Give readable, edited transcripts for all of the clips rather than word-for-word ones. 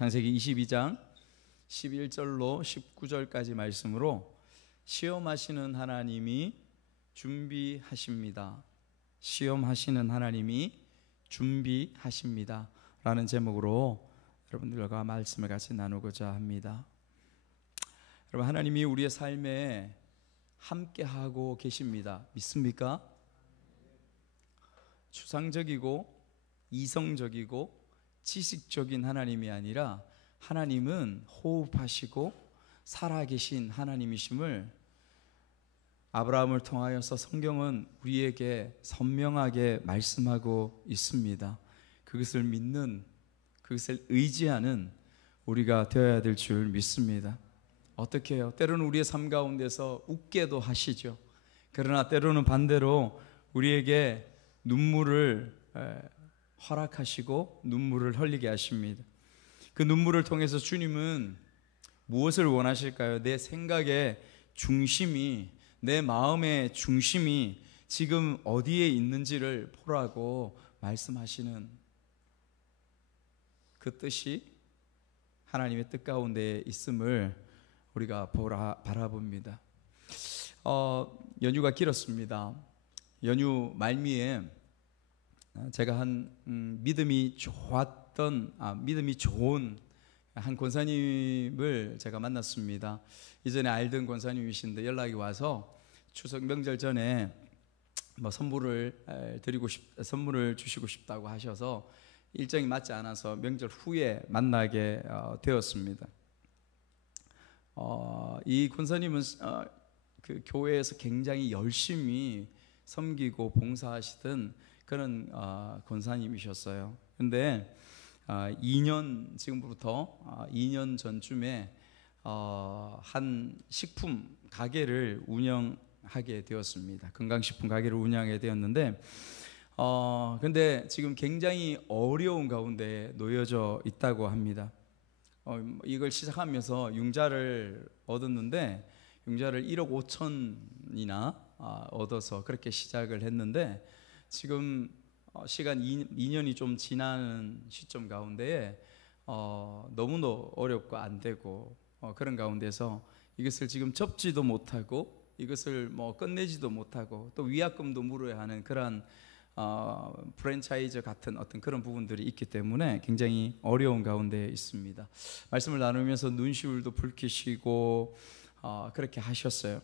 창세기 22장 11절로 19절까지 말씀으로 시험하시는 하나님이 준비하십니다. 시험하시는 하나님이 준비하십니다 라는 제목으로 여러분들과 말씀을 같이 나누고자 합니다. 여러분, 하나님이 우리의 삶에 함께하고 계십니다. 믿습니까? 추상적이고 이성적이고 지식적인 하나님이 아니라 하나님은 호흡하시고 살아계신 하나님이심을 아브라함을 통하여서 성경은 우리에게 선명하게 말씀하고 있습니다. 그것을 믿는, 그것을 의지하는 우리가 되어야 될 줄 믿습니다. 어떻게 해요? 때로는 우리의 삶 가운데서 웃게도 하시죠. 그러나 때로는 반대로 우리에게 눈물을 허락하시고 눈물을 흘리게 하십니다. 그 눈물을 통해서 주님은 무엇을 원하실까요? 내 생각의 중심이, 내 마음의 중심이 지금 어디에 있는지를 보라고 말씀하시는 그 뜻이 하나님의 뜻 가운데 있음을 우리가 바라봅니다. 연휴가 길었습니다. 연휴 말미에 제가 믿음이 좋은 한 권사님을 제가 만났습니다. 이전에 알던 권사님이신데 연락이 와서 추석 명절 전에 선물을 주시고 싶다고 하셔서 일정이 맞지 않아서 명절 후에 만나게 되었습니다. 이 권사님은 그 교회에서 굉장히 열심히 섬기고 봉사하시던 그런 권사님이셨어요. 근데 지금부터 2년 전쯤에 한 식품 가게를 운영하게 되었습니다. 건강식품 가게를 운영하게 되었는데 근데 지금 굉장히 어려운 가운데 놓여져 있다고 합니다. 이걸 시작하면서 융자를 얻었는데 융자를 1억 5천이나 얻어서 그렇게 시작을 했는데 지금 시간 2년이 좀 지나는 시점 가운데에 너무도 어렵고 안 되고 그런 가운데서 이것을 지금 접지도 못하고 이것을 끝내지도 못하고 또 위약금도 물어야 하는 그런 프랜차이즈 같은 어떤 그런 부분들이 있기 때문에 굉장히 어려운 가운데 있습니다. 말씀을 나누면서 눈시울도 붉히시고 그렇게 하셨어요.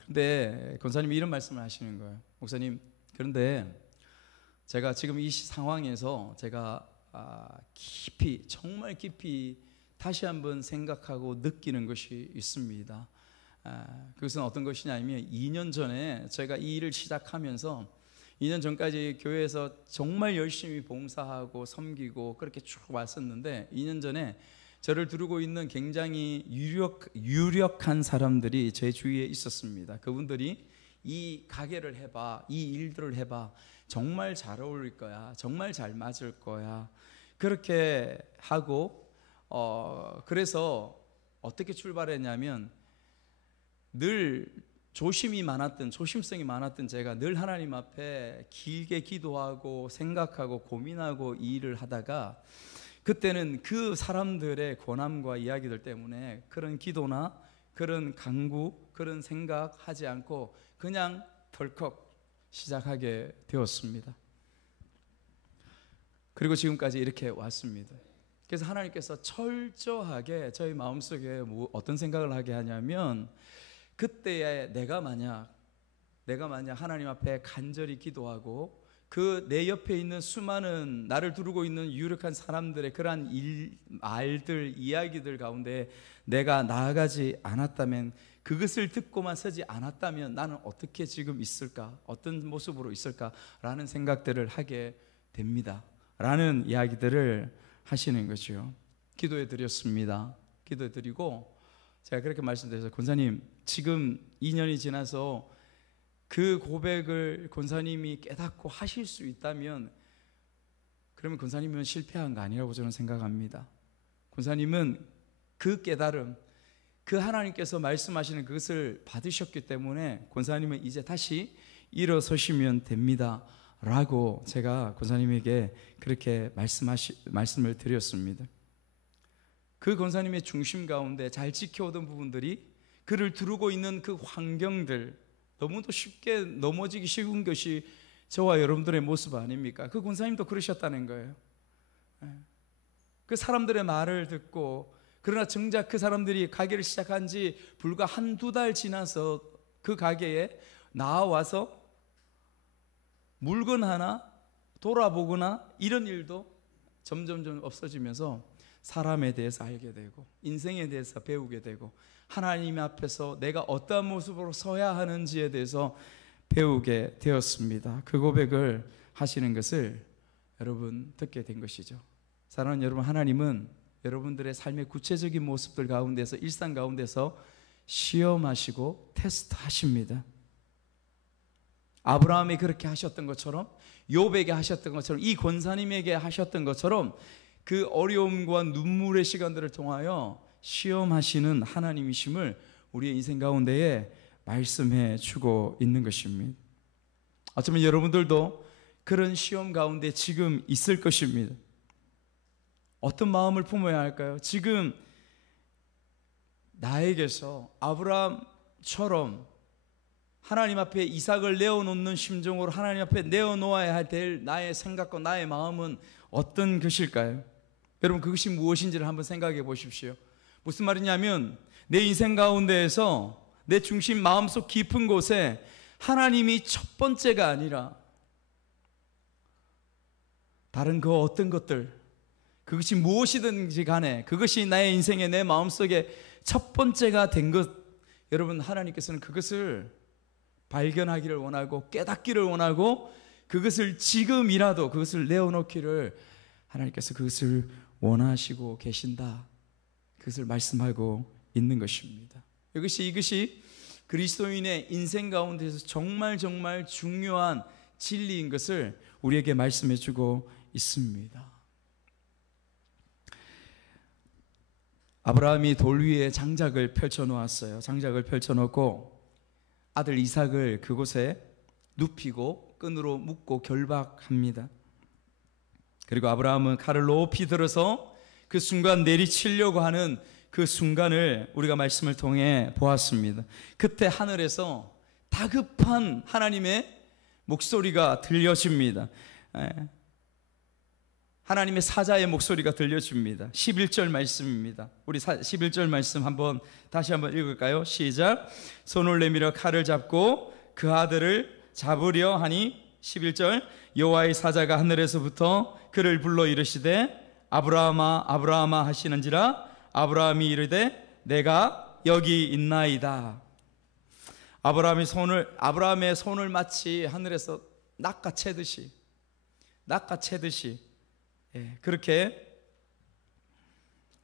그런데 권사님이 이런 말씀을 하시는 거예요. 목사님, 그런데 제가 지금 이 상황에서 제가 정말 깊이 다시 한번 생각하고 느끼는 것이 있습니다. 그것은 어떤 것이냐면 2년 전에 제가 이 일을 시작하면서 2년 전까지 교회에서 정말 열심히 봉사하고 섬기고 그렇게 쭉 왔었는데 2년 전에 저를 두르고 있는 굉장히 유력한 사람들이 제 주위에 있었습니다. 그분들이 이 가게를 해봐, 이 일들을 해봐, 정말 잘 어울릴 거야, 정말 잘 맞을 거야, 그렇게 하고 그래서 어떻게 출발했냐면 늘 조심성이 많았던 제가 늘 하나님 앞에 길게 기도하고 생각하고 고민하고 이 일을 하다가 그때는 그 사람들의 권함과 이야기들 때문에 그런 기도나 그런 간구, 그런 생각하지 않고 그냥 덜컥 시작하게 되었습니다. 그리고 지금까지 이렇게 왔습니다. 그래서 하나님께서 철저하게 저희 마음속에 어떤 생각을 하게 하냐면 그때에 내가 만약 하나님 앞에 간절히 기도하고 그 내 옆에 있는 수많은 나를 두르고 있는 유력한 사람들의 그러한 말들, 이야기들 가운데 내가 나아가지 않았다면, 그것을 듣고만 서지 않았다면 나는 어떻게 지금 있을까? 어떤 모습으로 있을까? 라는 생각들을 하게 됩니다. 라는 이야기들을 하시는 거죠. 기도해 드렸습니다. 기도해 드리고 제가 그렇게 말씀드려서 권사님, 지금 2년이 지나서 그 고백을 권사님이 깨닫고 하실 수 있다면 그러면 권사님은 실패한 거 아니라고 저는 생각합니다. 권사님은 그 깨달음, 그 하나님께서 말씀하시는 그것을 받으셨기 때문에 권사님은 이제 다시 일어서시면 됩니다 라고 제가 권사님에게 그렇게 말씀을 드렸습니다. 그 권사님의 중심 가운데 잘 지켜오던 부분들이 그를 두르고 있는 그 환경들, 너무도 쉽게 넘어지기 쉬운 것이 저와 여러분들의 모습 아닙니까? 그 권사님도 그러셨다는 거예요. 그 사람들의 말을 듣고, 그러나 정작 그 사람들이 가게를 시작한 지 불과 한두 달 지나서 그 가게에 나와서 물건 하나 돌아보거나 이런 일도 점점 없어지면서 사람에 대해서 알게 되고 인생에 대해서 배우게 되고 하나님 앞에서 내가 어떠한 모습으로 서야 하는지에 대해서 배우게 되었습니다. 그 고백을 하시는 것을 여러분 듣게 된 것이죠. 사랑하는 여러분, 하나님은 여러분들의 삶의 구체적인 모습들 가운데서, 일상 가운데서 시험하시고 테스트하십니다. 아브라함이 그렇게 하셨던 것처럼, 욥에게 하셨던 것처럼, 이 권사님에게 하셨던 것처럼 그 어려움과 눈물의 시간들을 통하여 시험하시는 하나님이심을 우리의 인생 가운데에 말씀해 주고 있는 것입니다. 어쩌면 여러분들도 그런 시험 가운데 지금 있을 것입니다. 어떤 마음을 품어야 할까요? 지금 나에게서 아브라함처럼 하나님 앞에 이삭을 내어놓는 심정으로 하나님 앞에 내어놓아야 될 나의 생각과 나의 마음은 어떤 것일까요? 여러분, 그것이 무엇인지를 한번 생각해 보십시오. 무슨 말이냐면 내 인생 가운데에서 내 중심 마음속 깊은 곳에 하나님이 첫 번째가 아니라 다른 그 어떤 것들, 그것이 무엇이든지 간에 그것이 나의 인생에, 내 마음속에 첫 번째가 된 것, 여러분, 하나님께서는 그것을 발견하기를 원하고 깨닫기를 원하고 그것을 지금이라도 그것을 내어놓기를 하나님께서 그것을 원하시고 계신다, 그것을 말씀하고 있는 것입니다. 이것이 그리스도인의 인생 가운데서 정말 중요한 진리인 것을 우리에게 말씀해 주고 있습니다. 아브라함이 돌 위에 장작을 펼쳐 놓았어요. 장작을 펼쳐 놓고 아들 이삭을 그곳에 눕히고 끈으로 묶고 결박합니다. 그리고 아브라함은 칼을 높이 들어서 그 순간 내리치려고 하는 그 순간을 우리가 말씀을 통해 보았습니다. 그때 하늘에서 다급한 하나님의 목소리가 들려집니다. 하나님의 사자의 목소리가 들려집니다. 11절 말씀입니다. 우리 11절 말씀 다시 한번 읽을까요? 시작. 손을 내밀어 칼을 잡고 그 아들을 잡으려 하니 11절 여호와의 사자가 하늘에서부터 그를 불러 이르시되 아브라함아 아브라함아 하시는지라 아브라함이 이르되 내가 여기 있나이다. 아브라함의 손을 마치 하늘에서 낚아채듯이 그렇게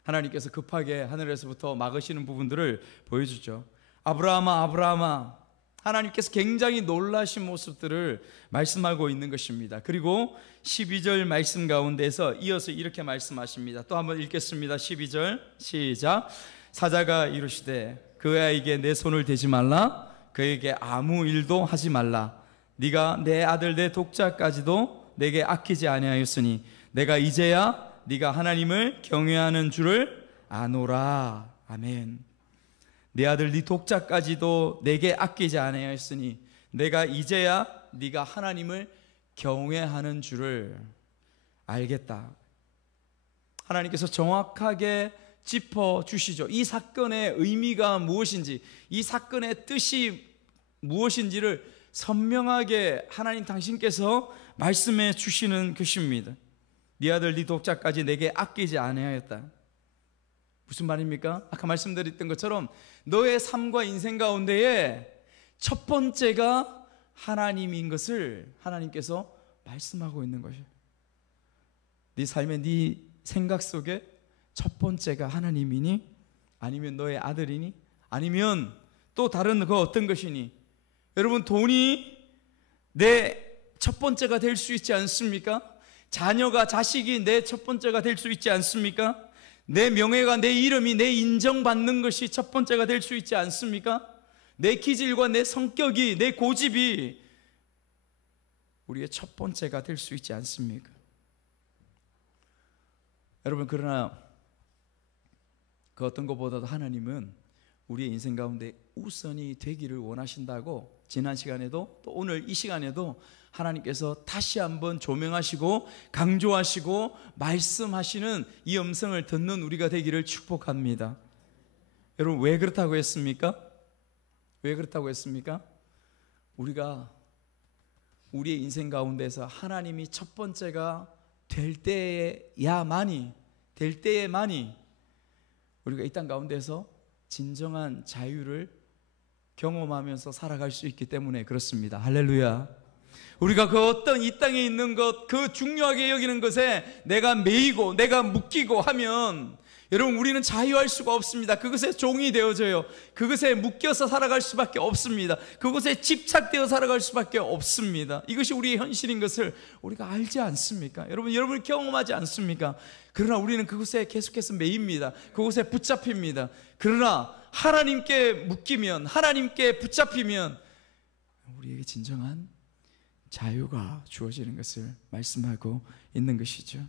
하나님께서 급하게 하늘에서부터 막으시는 부분들을 보여주죠. 아브라함아 아브라함아, 하나님께서 굉장히 놀라신 모습들을 말씀하고 있는 것입니다. 그리고 12절 말씀 가운데서 이어서 이렇게 말씀하십니다. 또 한번 읽겠습니다. 12절 시작. 사자가 이르시되 그 아이에게 내 손을 대지 말라, 그에게 아무 일도 하지 말라. 네가 내 아들 내 독자까지도 내게 아끼지 아니하였으니 내가 이제야 네가 하나님을 경외하는 줄을 아노라. 아멘. 내 아들 네 독자까지도 내게 아끼지 아니하였으니 내가 이제야 네가 하나님을 경외하는 줄을 알겠다. 하나님께서 정확하게 짚어주시죠. 이 사건의 의미가 무엇인지, 이 사건의 뜻이 무엇인지를 선명하게 하나님 당신께서 말씀해 주시는 것입니다. 네 아들 네 독자까지 내게 아끼지 아니하였다. 무슨 말입니까? 아까 말씀드렸던 것처럼 너의 삶과 인생 가운데에 첫 번째가 하나님인 것을 하나님께서 말씀하고 있는 것이에요. 네 삶의 네 생각 속에 첫 번째가 하나님이니, 아니면 너의 아들이니, 아니면 또 다른 그 어떤 것이니, 여러분, 돈이 내 첫 번째가 될 수 있지 않습니까? 자녀가, 자식이 내 첫 번째가 될 수 있지 않습니까? 내 명예가, 내 이름이, 내 인정받는 것이 첫 번째가 될 수 있지 않습니까? 내 기질과 내 성격이, 내 고집이 우리의 첫 번째가 될 수 있지 않습니까? 여러분, 그러나 그 어떤 것보다도 하나님은 우리의 인생 가운데 우선이 되기를 원하신다고 지난 시간에도 또 오늘 이 시간에도 하나님께서 다시 한번 조명하시고 강조하시고 말씀하시는 이 음성을 듣는 우리가 되기를 축복합니다. 여러분, 왜 그렇다고 했습니까? 왜 그렇다고 했습니까? 우리가 우리의 인생 가운데서 하나님이 첫 번째가 될 때에만이 우리가 이 땅 가운데서 진정한 자유를 경험하면서 살아갈 수 있기 때문에 그렇습니다. 할렐루야. 우리가 그 어떤 이 땅에 있는 것, 그 중요하게 여기는 것에 내가 매이고 내가 묶이고 하면 여러분, 우리는 자유할 수가 없습니다. 그것에 종이 되어져요. 그것에 묶여서 살아갈 수밖에 없습니다. 그것에 집착되어 살아갈 수밖에 없습니다. 이것이 우리의 현실인 것을 우리가 알지 않습니까? 여러분 경험하지 않습니까? 그러나 우리는 그곳에 계속해서 매입니다. 그곳에 붙잡힙니다. 그러나 하나님께 묶이면, 하나님께 붙잡히면 우리에게 진정한 자유가 주어지는 것을 말씀하고 있는 것이죠.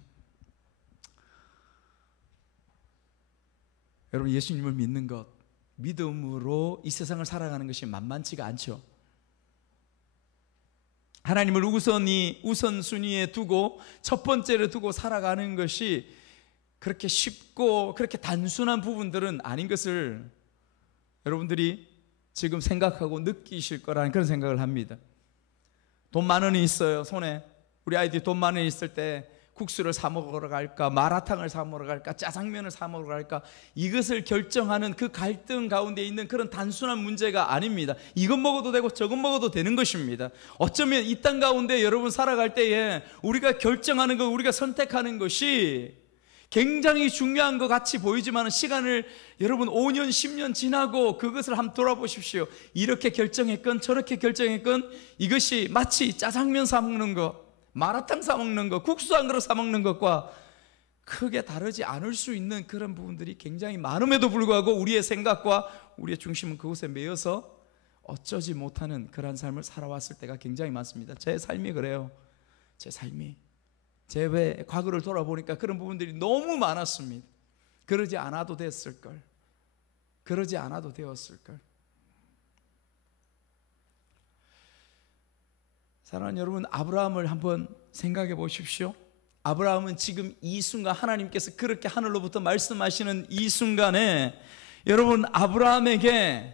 여러분, 예수님을 믿는 것, 믿음으로 이 세상을 살아가는 것이 만만치가 않죠. 하나님을 우선순위에 두고 첫 번째로 두고 살아가는 것이 그렇게 쉽고 그렇게 단순한 부분들은 아닌 것을 여러분들이 지금 생각하고 느끼실 거라는 그런 생각을 합니다. 돈 만 원이 있어요, 손에. 우리 아이들이 돈 만 원이 있을 때 국수를 사 먹으러 갈까, 마라탕을 사 먹으러 갈까, 짜장면을 사 먹으러 갈까, 이것을 결정하는 그 갈등 가운데 있는 그런 단순한 문제가 아닙니다. 이것 먹어도 되고 저것 먹어도 되는 것입니다. 어쩌면 이 땅 가운데 여러분 살아갈 때에 우리가 결정하는 것, 우리가 선택하는 것이 굉장히 중요한 것 같이 보이지만 시간을 여러분 5년 10년 지나고 그것을 한번 돌아보십시오. 이렇게 결정했건 저렇게 결정했건 이것이 마치 짜장면 사 먹는 것, 마라탕 사 먹는 것, 국수 한 그릇 사 먹는 것과 크게 다르지 않을 수 있는 그런 부분들이 굉장히 많음에도 불구하고 우리의 생각과 우리의 중심은 그곳에 매여서 어쩌지 못하는 그런 삶을 살아왔을 때가 굉장히 많습니다. 제 삶이 그래요. 제 과거를 돌아보니까 그런 부분들이 너무 많았습니다. 그러지 않아도 됐을걸, 그러지 않아도 되었을걸. 사랑하는 여러분, 아브라함을 한번 생각해 보십시오. 아브라함은 지금 이 순간 하나님께서 그렇게 하늘로부터 말씀하시는 이 순간에 여러분, 아브라함에게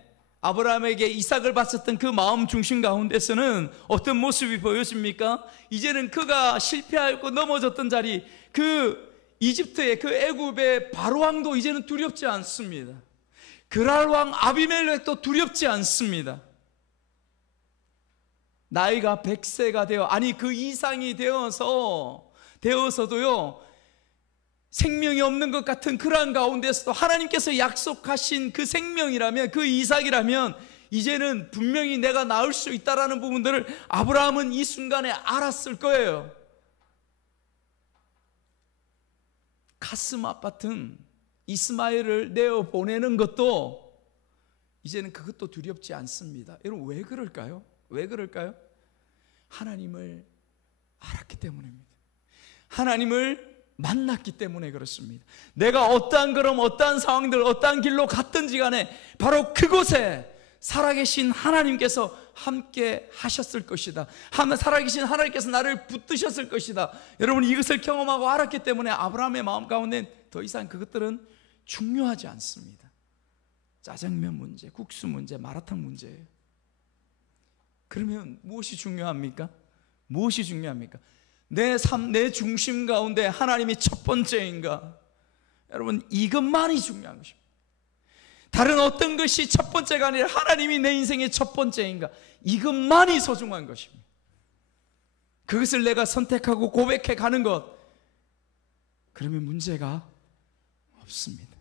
이삭을 바쳤던 그 마음 중심 가운데서는 어떤 모습이 보여집니까? 이제는 그가 실패하고 넘어졌던 자리, 그 이집트의 그 애굽의 바로왕도 이제는 두렵지 않습니다. 그랄 왕 아비멜렉도 두렵지 않습니다. 나이가 100세가 되어, 아니 그 이상이 되어서도요 생명이 없는 것 같은 그러한 가운데서도 하나님께서 약속하신 그 생명이라면, 그 이삭이라면 이제는 분명히 내가 낳을 수 있다라는 부분들을 아브라함은 이 순간에 알았을 거예요. 가슴 아팠던 이스마엘을 내어 보내는 것도 이제는 그것도 두렵지 않습니다. 여러분, 왜 그럴까요? 왜 그럴까요? 하나님을 알았기 때문입니다. 하나님을 만났기 때문에 그렇습니다. 내가 어떠한 상황들, 어떠한 길로 갔든지 간에 바로 그곳에 살아계신 하나님께서 함께 하셨을 것이다. 살아계신 하나님께서 나를 붙드셨을 것이다. 여러분, 이것을 경험하고 알았기 때문에 아브라함의 마음 가운데 더 이상 그것들은 중요하지 않습니다. 짜장면 문제, 국수 문제, 마라탕 문제예요. 그러면 무엇이 중요합니까? 무엇이 중요합니까? 내 삶, 내 중심 가운데 하나님이 첫 번째인가? 여러분, 이것만이 중요한 것입니다. 다른 어떤 것이 첫 번째가 아니라 하나님이 내 인생의 첫 번째인가? 이것만이 소중한 것입니다. 그것을 내가 선택하고 고백해 가는 것, 그러면 문제가 없습니다.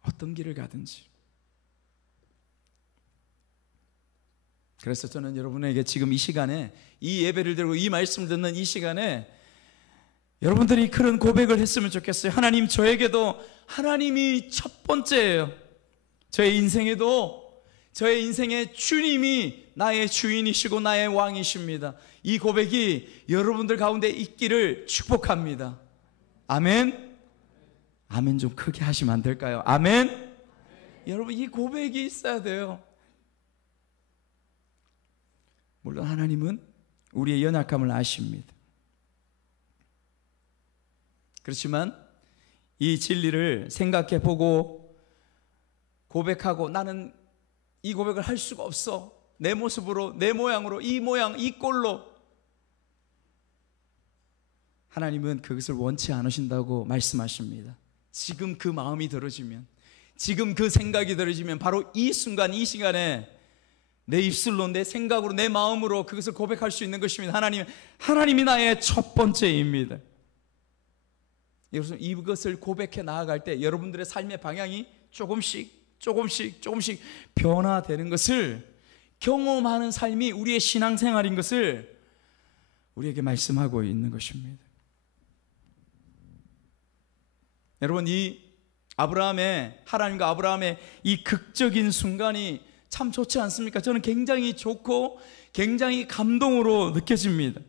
어떤 길을 가든지. 그래서 저는 여러분에게 지금 이 시간에, 이 예배를 드리고 이 말씀을 듣는 이 시간에 여러분들이 그런 고백을 했으면 좋겠어요. 하나님, 저에게도 하나님이 첫 번째예요. 저의 인생에도 저의 인생의 주님이 나의 주인이시고 나의 왕이십니다. 이 고백이 여러분들 가운데 있기를 축복합니다. 아멘. 아멘 좀 크게 하시면 안 될까요? 아멘. 여러분, 이 고백이 있어야 돼요. 물론 하나님은 우리의 연약함을 아십니다. 그렇지만 이 진리를 생각해 보고 고백하고, 나는 이 고백을 할 수가 없어, 내 모습으로, 내 모양으로, 이 모양, 이 꼴로, 하나님은 그것을 원치 않으신다고 말씀하십니다. 지금 그 마음이 들어지면, 지금 그 생각이 들어지면 바로 이 순간, 이 시간에 내 입술로, 내 생각으로, 내 마음으로 그것을 고백할 수 있는 것입니다. 하나님이 나의 첫 번째입니다. 여러분, 이것을 고백해 나아갈 때 여러분들의 삶의 방향이 조금씩 변화되는 것을 경험하는 삶이 우리의 신앙생활인 것을 우리에게 말씀하고 있는 것입니다. 여러분, 이 하나님과 아브라함의 이 극적인 순간이 참 좋지 않습니까? 저는 굉장히 좋고 굉장히 감동으로 느껴집니다.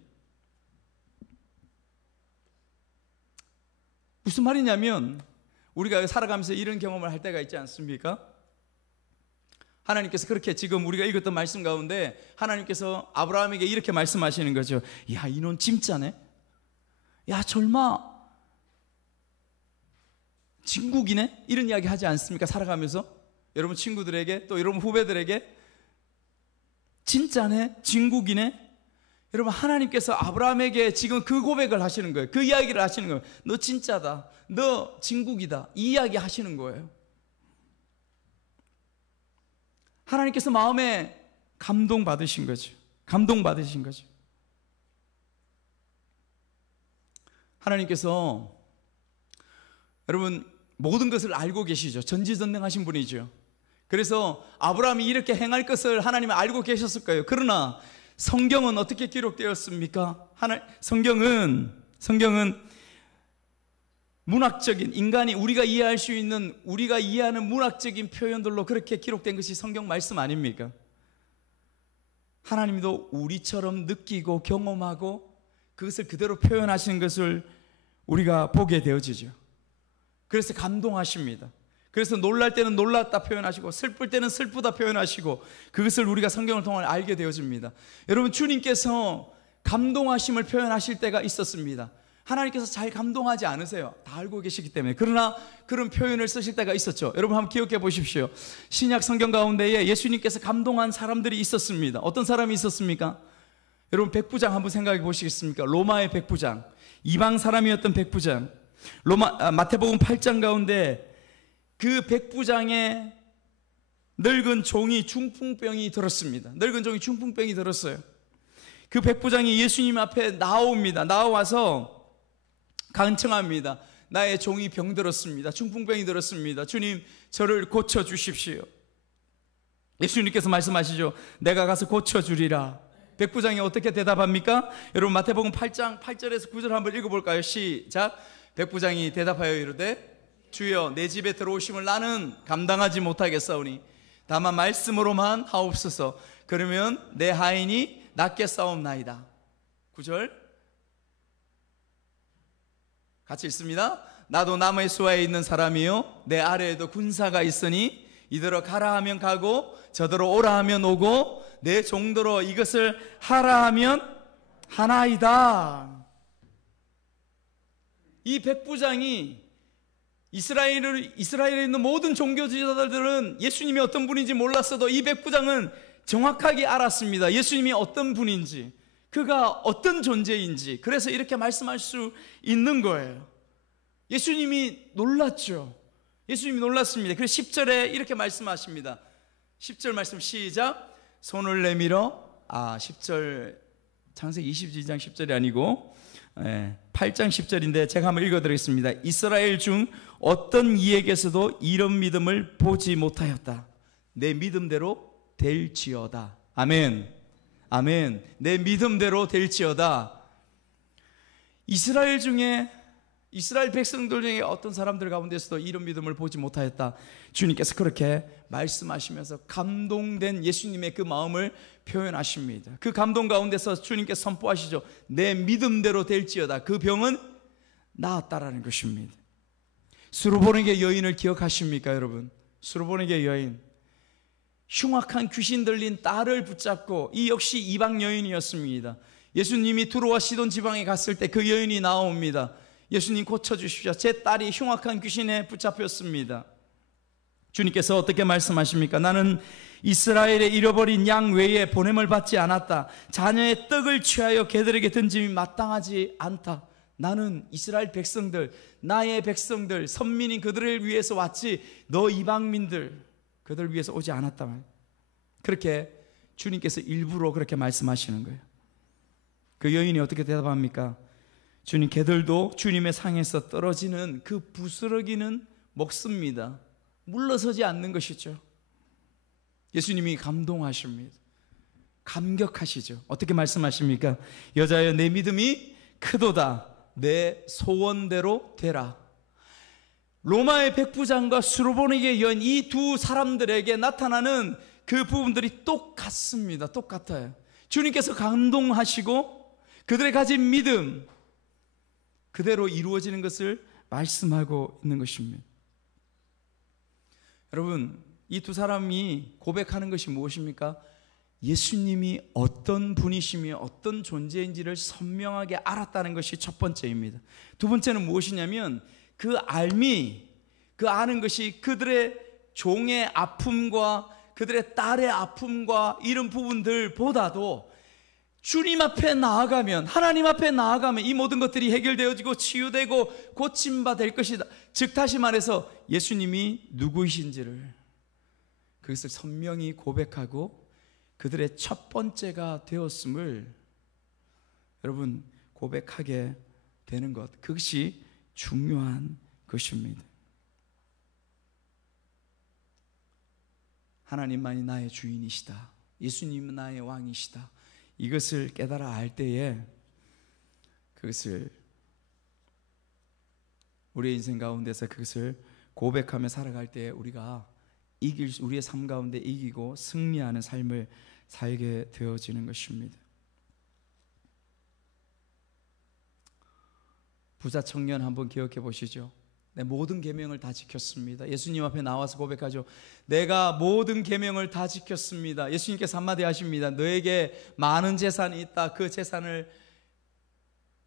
무슨 말이냐면, 우리가 살아가면서 이런 경험을 할 때가 있지 않습니까? 하나님께서 그렇게, 지금 우리가 읽었던 말씀 가운데 하나님께서 아브라함에게 이렇게 말씀하시는 거죠. 야, 이놈 진짜네? 야, 절마 진국이네? 이런 이야기 하지 않습니까? 살아가면서 여러분 친구들에게, 또 여러분 후배들에게 진짜네? 진국이네? 여러분, 하나님께서 아브라함에게 지금 그 고백을 하시는 거예요. 그 이야기를 하시는 거예요. 너 진짜다, 너 진국이다, 이 이야기 하시는 거예요. 하나님께서 마음에 감동받으신 거죠. 감동받으신 거죠. 하나님께서 여러분 모든 것을 알고 계시죠. 전지전능하신 분이죠. 그래서 아브라함이 이렇게 행할 것을 하나님은 알고 계셨을 거예요. 그러나 성경은 어떻게 기록되었습니까? 성경은 문학적인, 인간이 우리가 이해할 수 있는, 우리가 이해하는 문학적인 표현들로 그렇게 기록된 것이 성경 말씀 아닙니까? 하나님도 우리처럼 느끼고 경험하고 그것을 그대로 표현하시는 것을 우리가 보게 되어지죠. 그래서 감동하십니다. 그래서 놀랄 때는 놀랐다 표현하시고, 슬플 때는 슬프다 표현하시고, 그것을 우리가 성경을 통해 알게 되어집니다. 여러분, 주님께서 감동하심을 표현하실 때가 있었습니다. 하나님께서 잘 감동하지 않으세요. 다 알고 계시기 때문에. 그러나 그런 표현을 쓰실 때가 있었죠. 여러분 한번 기억해 보십시오. 신약 성경 가운데에 예수님께서 감동한 사람들이 있었습니다. 어떤 사람이 있었습니까? 여러분, 백부장 한번 생각해 보시겠습니까? 로마의 백부장, 이방 사람이었던 백부장. 마태복음 8장 가운데 그 백부장의 늙은 종이 중풍병이 들었습니다. 늙은 종이 중풍병이 들었어요. 그 백부장이 예수님 앞에 나옵니다. 나와서 간청합니다. 나의 종이 병들었습니다. 중풍병이 들었습니다. 주님, 저를 고쳐주십시오. 예수님께서 말씀하시죠. 내가 가서 고쳐주리라. 백부장이 어떻게 대답합니까? 여러분, 마태복음 8장 8절에서 9절 한번 읽어볼까요? 시작. 백부장이 대답하여 이르되, 주여, 내 집에 들어오심을 나는 감당하지 못하겠사오니 다만 말씀으로만 하옵소서. 그러면 내 하인이 낫게 싸움나이다. 9절 같이 읽습니다. 나도 남의 수하에 있는 사람이요, 내 아래에도 군사가 있으니 이더러 가라 하면 가고 저더러 오라 하면 오고 내 종도로 이것을 하라 하면 하나이다. 이 백부장이, 이스라엘에 있는 모든 종교 지도자들은 예수님이 어떤 분인지 몰랐어도 이 백부장은 정확하게 알았습니다. 예수님이 어떤 분인지, 그가 어떤 존재인지. 그래서 이렇게 말씀할 수 있는 거예요. 예수님이 놀랐죠. 예수님이 놀랐습니다. 그래서 10절에 이렇게 말씀하십니다. 10절 말씀 시작. 손을 내밀어, 10절 창세기 22장 10절이 아니고 8장 10절인데 제가 한번 읽어드리겠습니다. 이스라엘 중 어떤 이에게서도 이런 믿음을 보지 못하였다. 내 믿음대로 될지어다. 아멘. 아멘. 내 믿음대로 될지어다. 이스라엘 이스라엘 백성들 중에 어떤 사람들 가운데서도 이런 믿음을 보지 못하였다. 주님께서 그렇게 말씀하시면서 감동된 예수님의 그 마음을 표현하십니다. 그 감동 가운데서 주님께서 선포하시죠. 내 믿음대로 될지어다. 그 병은 나았다라는 것입니다. 수르보니게 여인을 기억하십니까, 여러분? 수르보니게 여인, 흉악한 귀신 들린 딸을 붙잡고, 이 역시 이방 여인이었습니다. 예수님이 두로와 시돈 지방에 갔을 때 그 여인이 나옵니다. 예수님 고쳐주십시오. 제 딸이 흉악한 귀신에 붙잡혔습니다. 주님께서 어떻게 말씀하십니까? 나는 이스라엘의 잃어버린 양 외에 보냄을 받지 않았다. 자녀의 떡을 취하여 개들에게 던짐이 마땅하지 않다. 나는 이스라엘 백성들, 나의 백성들, 선민인 그들을 위해서 왔지 너 이방민들 그들을 위해서 오지 않았다. 그렇게 주님께서 일부러 그렇게 말씀하시는 거예요. 그 여인이 어떻게 대답합니까? 주님, 개들도 주님의 상에서 떨어지는 그 부스러기는 먹습니다. 물러서지 않는 것이죠. 예수님이 감동하십니다. 감격하시죠. 어떻게 말씀하십니까? 여자여, 내 믿음이 크도다. 내 소원대로 되라. 로마의 백부장과 수르보니게 여인, 이 두 사람들에게 나타나는 그 부분들이 똑같습니다. 똑같아요. 주님께서 감동하시고 그들의 가진 믿음 그대로 이루어지는 것을 말씀하고 있는 것입니다. 여러분, 이 두 사람이 고백하는 것이 무엇입니까? 예수님이 어떤 분이시며 어떤 존재인지를 선명하게 알았다는 것이 첫 번째입니다. 두 번째는 무엇이냐면 그 알미, 그 아는 것이 그들의 종의 아픔과 그들의 딸의 아픔과 이런 부분들보다도 주님 앞에 나아가면, 하나님 앞에 나아가면 이 모든 것들이 해결되어지고 치유되고 고침받을 것이다. 즉 다시 말해서 예수님이 누구이신지를 그것을 선명히 고백하고 그들의 첫 번째가 되었음을 여러분 고백하게 되는 것, 그것이 중요한 것입니다. 하나님만이 나의 주인이시다, 예수님은 나의 왕이시다, 이것을 깨달아 알 때에 그것을 우리의 인생 가운데서 그것을 고백하며 살아갈 때에 우리가 우리의 삶 가운데 이기고 승리하는 삶을 살게 되어지는 것입니다. 부자 청년 한번 기억해 보시죠. 내 모든 계명을 다 지켰습니다. 예수님 앞에 나와서 고백하죠. 내가 모든 계명을 다 지켰습니다. 예수님께서 한마디 하십니다. 너에게 많은 재산이 있다. 그 재산을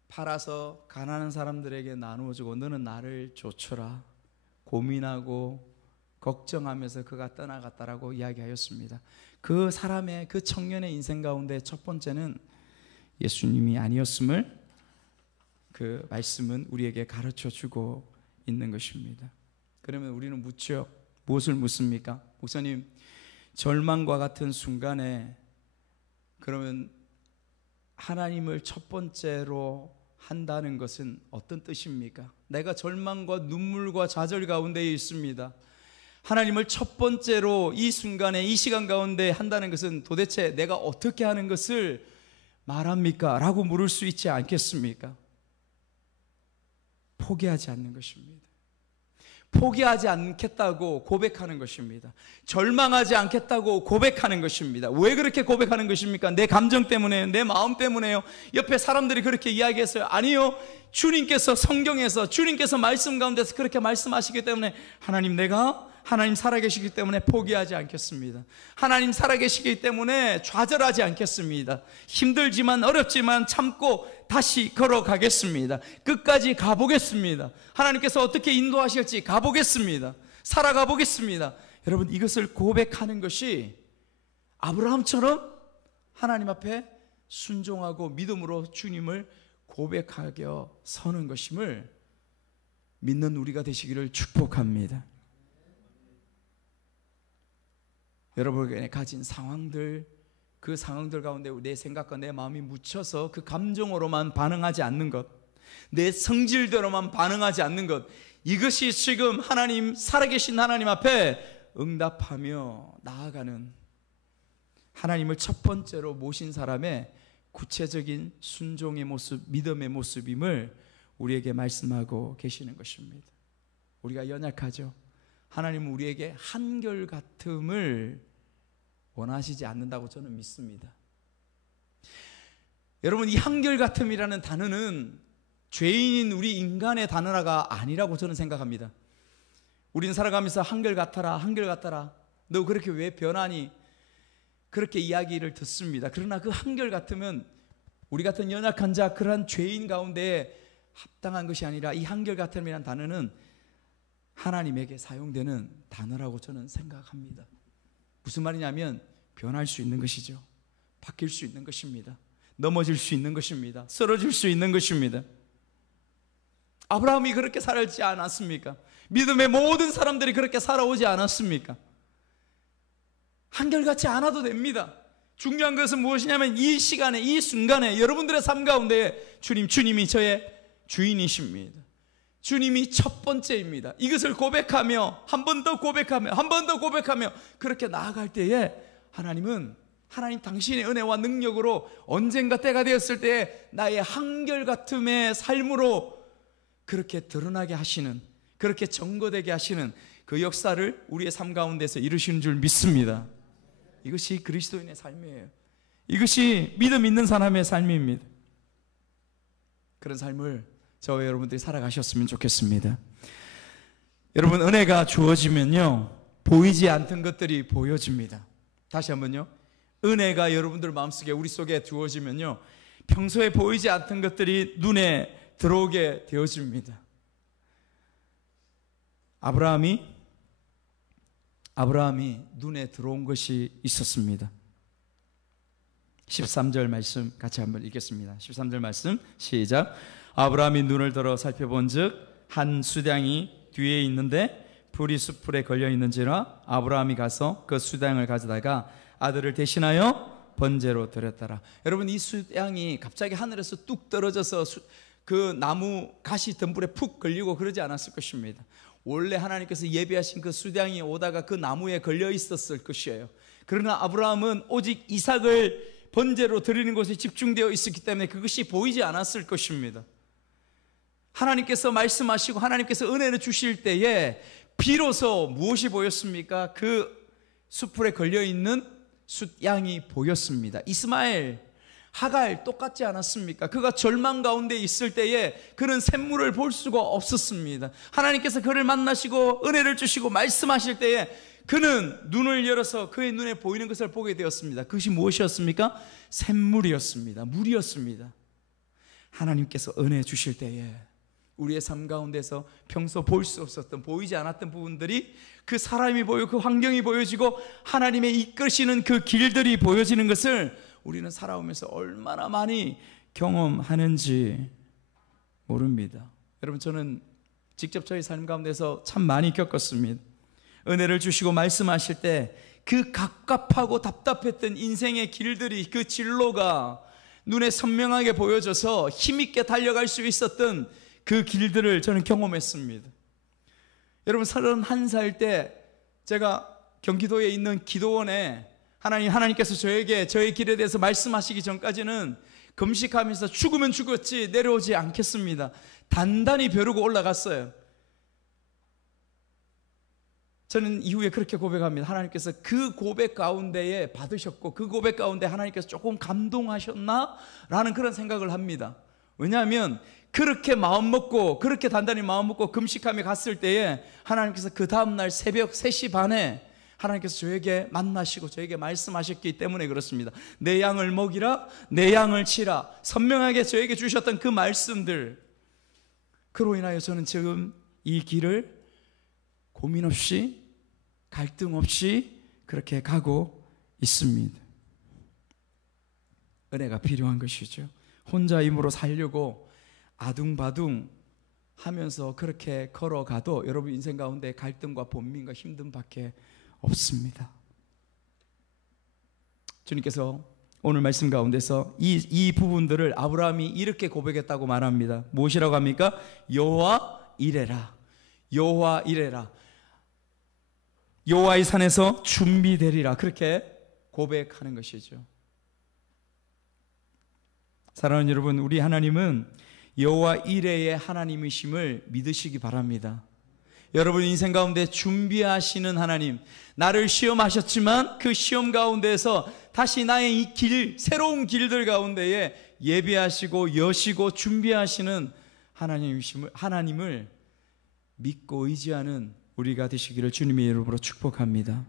팔아서 가난한 사람들에게 나누어 주고 너는 나를 좇으라. 고민하고 걱정하면서 그가 떠나갔다라고 이야기하였습니다. 그 사람의, 그 청년의 인생 가운데 첫 번째는 예수님이 아니었음을 그 말씀은 우리에게 가르쳐 주고 있는 것입니다. 그러면 우리는 묻죠. 무엇을 묻습니까? 목사님, 절망과 같은 순간에 그러면 하나님을 첫 번째로 한다는 것은 어떤 뜻입니까? 내가 절망과 눈물과 좌절 가운데 있습니다. 하나님을 첫 번째로 이 순간에, 이 시간 가운데 한다는 것은 도대체 내가 어떻게 하는 것을 말합니까? 라고 물을 수 있지 않겠습니까? 포기하지 않는 것입니다. 포기하지 않겠다고 고백하는 것입니다. 절망하지 않겠다고 고백하는 것입니다. 왜 그렇게 고백하는 것입니까? 내 감정 때문에요? 내 마음 때문에요? 옆에 사람들이 그렇게 이야기했어요? 아니요, 주님께서 성경에서, 주님께서 말씀 가운데서 그렇게 말씀하시기 때문에 하나님 살아계시기 때문에 포기하지 않겠습니다. 하나님 살아계시기 때문에 좌절하지 않겠습니다. 힘들지만 어렵지만 참고 다시 걸어가겠습니다. 끝까지 가보겠습니다. 하나님께서 어떻게 인도하실지 가보겠습니다. 살아가 보겠습니다. 여러분, 이것을 고백하는 것이 아브라함처럼 하나님 앞에 순종하고 믿음으로 주님을 고백하게 서는 것임을 믿는 우리가 되시기를 축복합니다. 여러분에게 가진 상황들, 그 상황들 가운데 내 생각과 내 마음이 묻혀서 그 감정으로만 반응하지 않는 것, 내 성질대로만 반응하지 않는 것, 이것이 지금 하나님, 살아계신 하나님 앞에 응답하며 나아가는, 하나님을 첫 번째로 모신 사람의 구체적인 순종의 모습, 믿음의 모습임을 우리에게 말씀하고 계시는 것입니다. 우리가 연약하죠. 하나님은 우리에게 한결같음을 원하시지 않는다고 저는 믿습니다. 여러분, 이 한결같음이라는 단어는 죄인인 우리 인간의 단어가 아니라고 저는 생각합니다. 우리는 살아가면서 한결같아라, 한결같아라, 너 그렇게 왜 변하니, 그렇게 이야기를 듣습니다. 그러나 그 한결같음은 우리 같은 연약한 자, 그러한 죄인 가운데 합당한 것이 아니라 이 한결같음이라는 단어는 하나님에게 사용되는 단어라고 저는 생각합니다. 무슨 말이냐면 변할 수 있는 것이죠. 바뀔 수 있는 것입니다. 넘어질 수 있는 것입니다. 쓰러질 수 있는 것입니다. 아브라함이 그렇게 살지 않았습니까? 믿음의 모든 사람들이 그렇게 살아오지 않았습니까? 한결같지 않아도 됩니다. 중요한 것은 무엇이냐면 이 시간에, 이 순간에 여러분들의 삶 가운데 주님이 저의 주인이십니다. 주님이 첫 번째입니다. 이것을 고백하며 한 번 더 고백하며 한 번 더 고백하며 그렇게 나아갈 때에 하나님 당신의 은혜와 능력으로 언젠가 때가 되었을 때에 나의 한결같음의 삶으로 그렇게 드러나게 하시는, 그렇게 증거되게 하시는 그 역사를 우리의 삶 가운데서 이루시는 줄 믿습니다. 이것이 그리스도인의 삶이에요. 이것이 믿음 있는 사람의 삶입니다. 그런 삶을 저와 여러분들이 살아가셨으면 좋겠습니다. 여러분, 은혜가 주어지면요 보이지 않던 것들이 보여집니다. 다시 한번요, 은혜가 여러분들 마음속에, 우리 속에 주어지면요 평소에 보이지 않던 것들이 눈에 들어오게 되어집니다. 아브라함이 눈에 들어온 것이 있었습니다. 13절 말씀 같이 한번 읽겠습니다. 13절 말씀 시작. 아브라함이 눈을 들어 살펴본즉 한 수량이 뒤에 있는데 불이 숯불에 걸려 있는지라 아브라함이 가서 그 수량을 가져다가 아들을 대신하여 번제로 드렸더라. 여러분, 이 수량이 갑자기 하늘에서 뚝 떨어져서 그 나무 가시 등불에 푹 걸리고 그러지 않았을 것입니다. 원래 하나님께서 예비하신 그 수량이 오다가 그 나무에 걸려 있었을 것이에요. 그러나 아브라함은 오직 이삭을 번제로 드리는 것에 집중되어 있었기 때문에 그것이 보이지 않았을 것입니다. 하나님께서 말씀하시고 하나님께서 은혜를 주실 때에 비로소 무엇이 보였습니까? 그 숯불에 걸려있는 숫양이 보였습니다. 이스마엘, 하갈 똑같지 않았습니까? 그가 절망 가운데 있을 때에 그는 샘물을 볼 수가 없었습니다. 하나님께서 그를 만나시고 은혜를 주시고 말씀하실 때에 그는 눈을 열어서 그의 눈에 보이는 것을 보게 되었습니다. 그것이 무엇이었습니까? 샘물이었습니다. 물이었습니다. 하나님께서 은혜 주실 때에 우리의 삶 가운데서 평소 볼 수 없었던, 보이지 않았던 부분들이, 그 사람이 보이고 그 환경이 보여지고 하나님의 이끄시는 그 길들이 보여지는 것을 우리는 살아오면서 얼마나 많이 경험하는지 모릅니다. 여러분, 저는 직접 저희 삶 가운데서 참 많이 겪었습니다. 은혜를 주시고 말씀하실 때 그 갑갑하고 답답했던 인생의 길들이, 그 진로가 눈에 선명하게 보여져서 힘있게 달려갈 수 있었던 그 길들을 저는 경험했습니다. 여러분, 31살 때 제가 경기도에 있는 기도원에 하나님께서 저에게 저의 길에 대해서 말씀하시기 전까지는 금식하면서 죽으면 죽었지 내려오지 않겠습니다. 단단히 벼르고 올라갔어요. 저는 이후에 그렇게 고백합니다. 하나님께서 그 고백 가운데에 받으셨고 그 고백 가운데 하나님께서 조금 감동하셨나? 라는 그런 생각을 합니다. 왜냐하면 그렇게 마음먹고 그렇게 단단히 마음먹고 금식하며 갔을 때에 하나님께서 그 다음날 새벽 3시 반에 하나님께서 저에게 만나시고 저에게 말씀하셨기 때문에 그렇습니다. 내 양을 먹이라, 내 양을 치라, 선명하게 저에게 주셨던 그 말씀들, 그로 인하여 저는 지금 이 길을 고민 없이 갈등 없이 그렇게 가고 있습니다. 은혜가 필요한 것이죠. 혼자 힘으로 살려고 아둥바둥 하면서 그렇게 걸어가도 여러분 인생 가운데 갈등과 번민과 힘듦밖에 없습니다. 주님께서 오늘 말씀 가운데서 이 부분들을 아브라함이 이렇게 고백했다고 말합니다. 무엇이라고 합니까? 여호와 이레라, 여호와 이레라, 여호와의 산에서 준비되리라, 그렇게 고백하는 것이죠. 사랑하는 여러분, 우리 하나님은 여호와 이레의 하나님이심을 믿으시기 바랍니다. 여러분 인생 가운데 준비하시는 하나님, 나를 시험하셨지만 그 시험 가운데에서 다시 나의 이 길, 새로운 길들 가운데에 예비하시고 여시고 준비하시는 하나님을 믿고 의지하는 우리가 되시기를 주님의 이름으로 축복합니다.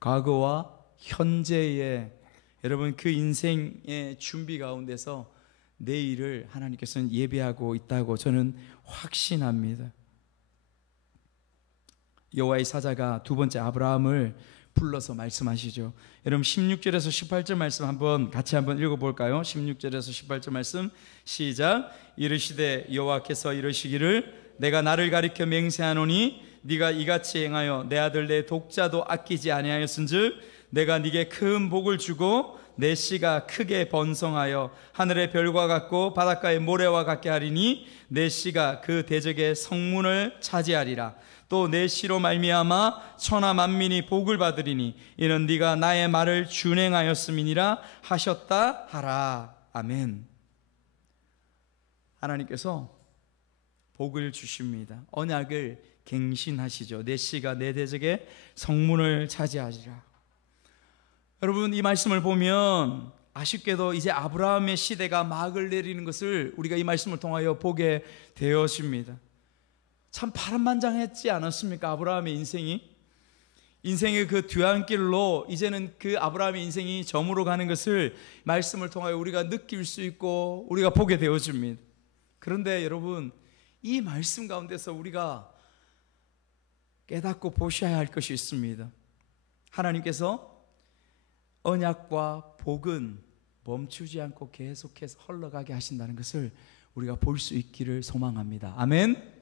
과거와 현재의 여러분 그 인생의 준비 가운데서 내일을 하나님께서는 예배하고 있다고 저는 확신합니다. 여호와의 사자가 두 번째 아브라함을 불러서 말씀하시죠. 여러분 16절에서 18절 말씀 같이 한번 읽어볼까요? 16절에서 18절 말씀 시작. 이르시되 여호와께서 이르시기를 내가 나를 가리켜 맹세하노니 네가 이같이 행하여 내 아들 내 독자도 아끼지 아니하였은즉 내가 네게 큰 복을 주고 내 씨가 크게 번성하여 하늘의 별과 같고 바닷가의 모래와 같게 하리니 내 씨가 그 대적의 성문을 차지하리라. 또 내 씨로 말미암아 천하 만민이 복을 받으리니 이는 네가 나의 말을 준행하였음이니라 하셨다 하라. 아멘. 하나님께서 복을 주십니다. 언약을 갱신하시죠. 내 씨가 내 대적의 성문을 차지하리라. 여러분 이 말씀을 보면 아쉽게도 이제 아브라함의 시대가 막을 내리는 것을 우리가 이 말씀을 통하여 보게 되었습니다. 참 파란만장했지 않았습니까? 아브라함의 인생의 그 뒤안길로 이제는 그 아브라함의 인생이 저물어 가는 것을 말씀을 통하여 우리가 느낄 수 있고 우리가 보게 되어집니다. 그런데 여러분 이 말씀 가운데서 우리가 깨닫고 보셔야 할 것이 있습니다. 하나님께서 언약과 복은 멈추지 않고 계속해서 흘러가게 하신다는 것을 우리가 볼 수 있기를 소망합니다. 아멘.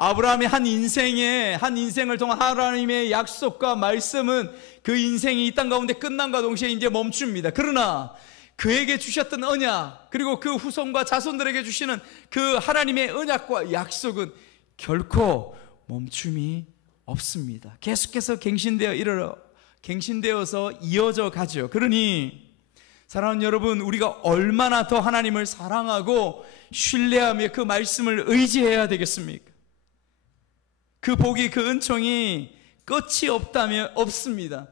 아브라함의 한 인생을 통한 하나님의 약속과 말씀은 그 인생이 이 땅 가운데 끝남과 동시에 이제 멈춥니다. 그러나 그에게 주셨던 언약 그리고 그 후손과 자손들에게 주시는 그 하나님의 언약과 약속은 결코 멈춤이 없습니다. 계속해서 갱신되어서 이어져 가죠. 그러니 사랑하는 여러분, 우리가 얼마나 더 하나님을 사랑하고 신뢰하며 그 말씀을 의지해야 되겠습니까? 그 복이, 그 은총이 끝이 없습니다.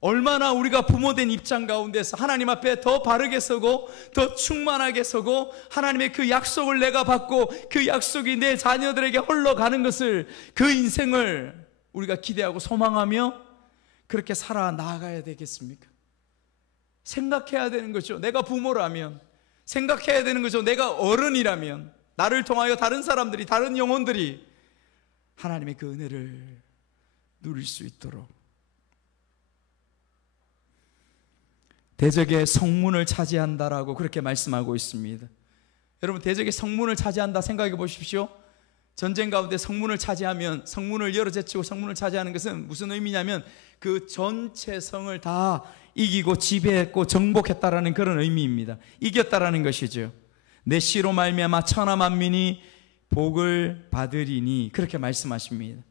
얼마나 우리가 부모된 입장 가운데서 하나님 앞에 더 바르게 서고 더 충만하게 서고 하나님의 그 약속을 내가 받고 그 약속이 내 자녀들에게 흘러가는 것을, 그 인생을 우리가 기대하고 소망하며 그렇게 살아나가야 되겠습니까? 생각해야 되는 거죠. 내가 부모라면 생각해야 되는 거죠. 내가 어른이라면 나를 통하여 다른 사람들이, 다른 영혼들이 하나님의 그 은혜를 누릴 수 있도록 대적의 성문을 차지한다라고 그렇게 말씀하고 있습니다. 여러분, 대적의 성문을 차지한다 생각해 보십시오. 전쟁 가운데 성문을 차지하면, 성문을 열어 제치고 성문을 차지하는 것은 무슨 의미냐면 그 전체 성을 다 이기고 지배했고 정복했다라는 그런 의미입니다. 이겼다라는 것이죠. 내 씨로 말미암아 천하 만민이 복을 받으리니, 그렇게 말씀하십니다.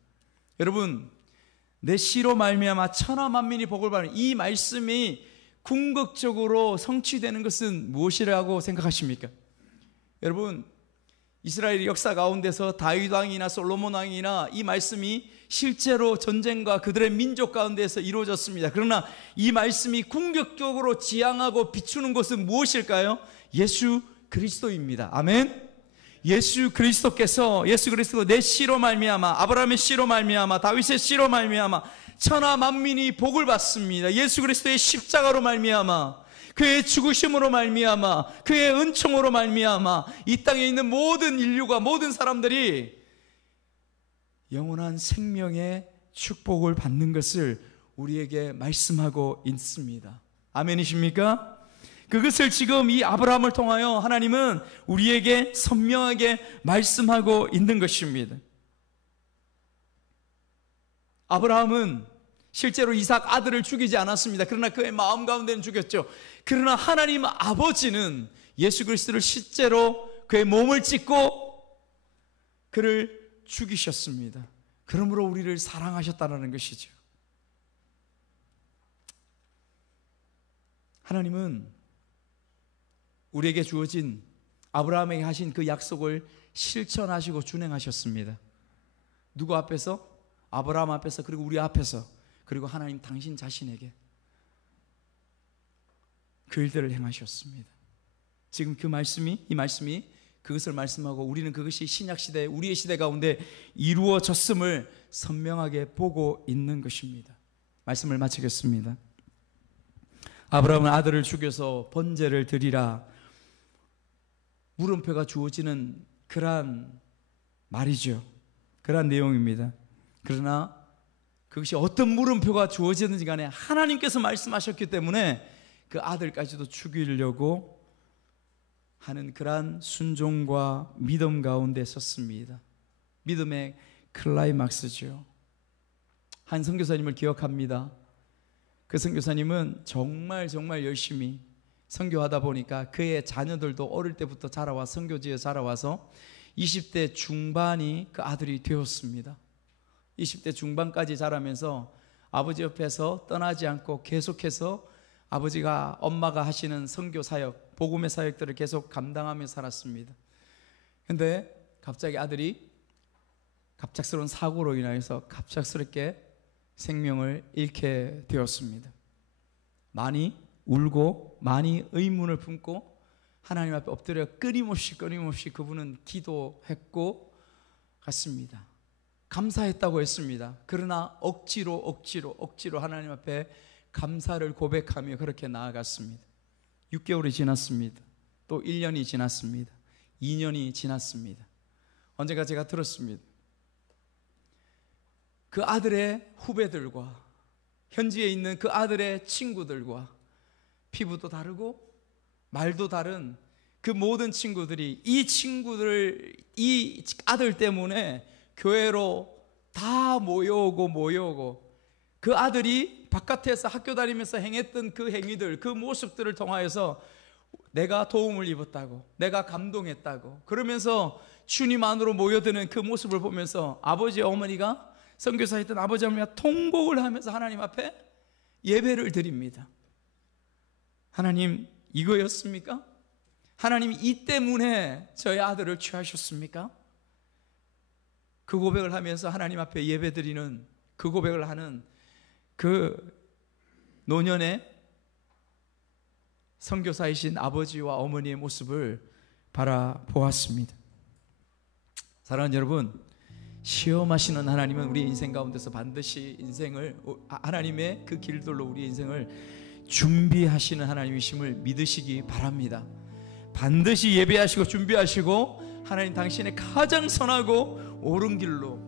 여러분, 내 씨로 말미암아 천하 만민이 복을 받으니, 이 말씀이 궁극적으로 성취되는 것은 무엇이라고 생각하십니까? 여러분, 이스라엘 역사 가운데서 다윗 왕이나 솔로몬 왕이나 이 말씀이 실제로 전쟁과 그들의 민족 가운데서 이루어졌습니다. 그러나 이 말씀이 궁극적으로 지향하고 비추는 것은 무엇일까요? 예수 그리스도입니다. 아멘. 예수 그리스도 내 씨로 말미암아, 아브라함의 씨로 말미암아, 다윗의 씨로 말미암아 천하 만민이 복을 받습니다. 예수 그리스도의 십자가로 말미암아, 그의 죽으심으로 말미암아, 그의 은총으로 말미암아 이 땅에 있는 모든 인류가, 모든 사람들이 영원한 생명의 축복을 받는 것을 우리에게 말씀하고 있습니다. 아멘이십니까? 그것을 지금 이 아브라함을 통하여 하나님은 우리에게 선명하게 말씀하고 있는 것입니다. 아브라함은 실제로 이삭 아들을 죽이지 않았습니다. 그러나 그의 마음 가운데는 죽였죠. 그러나 하나님 아버지는 예수 그리스도를 실제로 그의 몸을 찢고 그를 죽이셨습니다. 그러므로 우리를 사랑하셨다는 것이죠. 하나님은 우리에게 주어진 아브라함에게 하신 그 약속을 실천하시고 준행하셨습니다. 누구 앞에서? 아브라함 앞에서, 그리고 우리 앞에서, 그리고 하나님 당신 자신에게 그 일들을 행하셨습니다. 지금 이 말씀이 그것을 말씀하고 우리는 그것이 신약시대, 우리의 시대 가운데 이루어졌음을 선명하게 보고 있는 것입니다. 말씀을 마치겠습니다. 아브라함은 아들을 죽여서 번제를 드리라, 물음표가 주어지는 그러한 말이죠. 그러한 내용입니다. 그러나 그것이 어떤 물음표가 주어지는지 간에 하나님께서 말씀하셨기 때문에 그 아들까지도 죽이려고 하는 그러한 순종과 믿음 가운데 섰습니다. 믿음의 클라이막스죠. 한 선교사님을 기억합니다. 그 선교사님은 정말 열심히 선교하다 보니까 그의 자녀들도 어릴 때부터 자라와 선교지에 자라와서 20대 중반이 그 아들이 되었습니다. 20대 중반까지 자라면서 아버지 옆에서 떠나지 않고 계속해서 아버지가, 엄마가 하시는 선교 사역, 복음의 사역들을 계속 감당하며 살았습니다. 그런데 갑자기 아들이 갑작스러운 사고로 인하여서 갑작스럽게 생명을 잃게 되었습니다. 많이 울고 많이 의문을 품고 하나님 앞에 엎드려 끊임없이 그분은 기도했고 갔습니다. 감사했다고 했습니다. 그러나 억지로 하나님 앞에 감사를 고백하며 그렇게 나아갔습니다. 6개월이 지났습니다. 또 1년이 지났습니다. 2년이 지났습니다. 언젠가 제가 들었습니다. 그 아들의 후배들과 현지에 있는 그 아들의 친구들과 피부도 다르고 말도 다른 그 모든 친구들이 이 아들 때문에 교회로 다 모여오고 그 아들이 바깥에서 학교 다니면서 행했던 그 행위들, 그 모습들을 통하여서 내가 도움을 입었다고, 내가 감동했다고 그러면서 주님 안으로 모여드는 그 모습을 보면서 아버지 어머니가, 선교사였던 아버지 어머니가 통곡을 하면서 하나님 앞에 예배를 드립니다. 하나님, 이거였습니까? 하나님, 이 때문에 저의 아들을 취하셨습니까? 그 고백을 하면서 하나님 앞에 예배 드리는, 그 고백을 하는 그 노년의 선교사이신 아버지와 어머니의 모습을 바라보았습니다. 사랑하는 여러분, 시험하시는 하나님은 우리 인생 가운데서 반드시 인생을, 하나님의 그 길들로 우리 인생을 준비하시는 하나님이심을 믿으시기 바랍니다. 반드시 예배하시고 준비하시고 하나님 당신의 가장 선하고 옳은 길로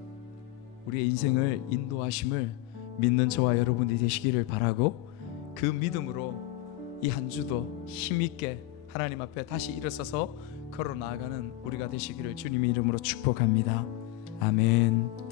우리의 인생을 인도하심을 믿는 저와 여러분이 되시기를 바라고, 그 믿음으로 이 한 주도 힘있게 하나님 앞에 다시 일어서서 걸어 나아가는 우리가 되시기를 주님의 이름으로 축복합니다. 아멘.